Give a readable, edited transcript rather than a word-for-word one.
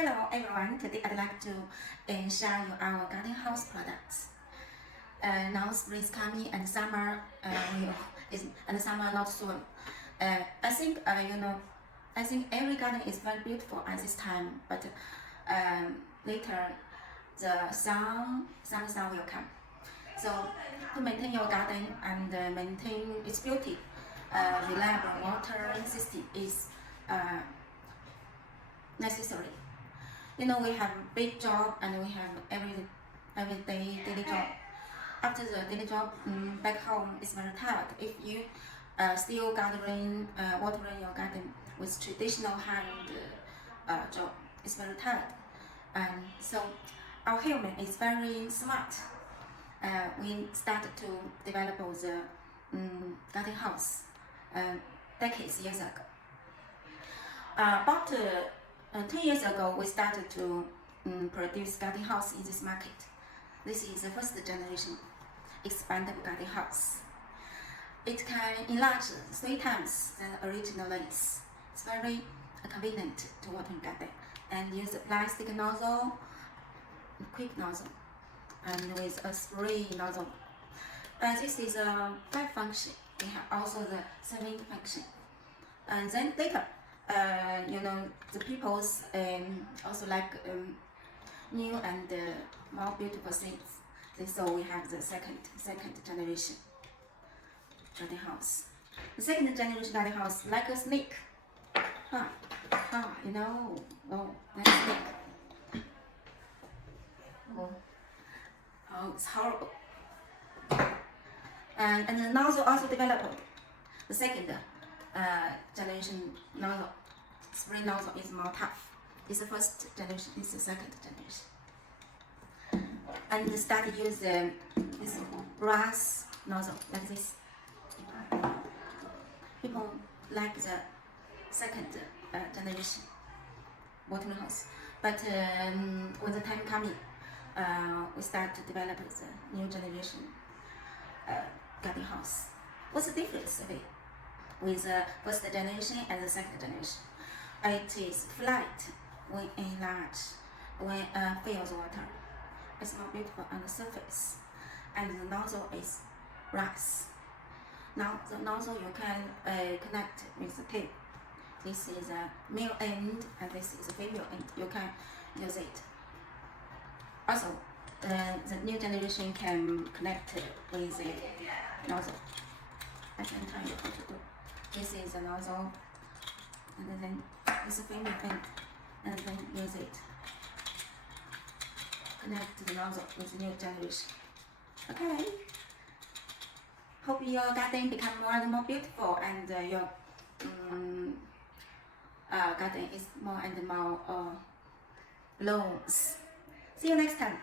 Hello everyone, today I'd like to share you our garden house products. Now spring is coming and summer summer not soon. I think I think every garden is very beautiful at this time, but later the summer sun will come. So to maintain your garden and maintain its beauty, reliable water system is necessary. We have a big job and we have everyday daily job. After the daily job, back home is very tired. If you still watering your garden with traditional hand job, it's very tired. And so our human is very smart. We started to develop the garden house years ago. About 10 years ago, we started to produce garden house in this market. This is the first generation expanded garden house. It can enlarge 3 times the original length. It's very convenient to watering garden and use a plastic nozzle, quick nozzle, and with a spray nozzle. This is a 5 function. We have also the 7 function. And then later, the people's also like new and more beautiful things. So we have the second generation garden house. The second generation garden house like a snake. Oh, that's a snake. Oh, it's horrible. And the nozzle also developed. The second generation nozzle, spray nozzle is more tough. It's the first generation, it's the second generation. And they started use this brass nozzle like this. People like the second generation watering house. But when the time coming, we start to develop the new generation garden house. What's the difference of it with the first generation and the second generation? It is flat when enlarged, when fills water. It's more beautiful on the surface, and the nozzle is brass. Now the nozzle you can connect with the tape. This is a male end and this is a female end. You can use it. Also, the new generation can connect with the nozzle. I can tell you how to do. This is the nozzle, and then this is a female end, and then use it. Connect the nozzle with the new generation. Okay. Hope your garden become more and more beautiful, and your garden is more and more blooms. See you next time.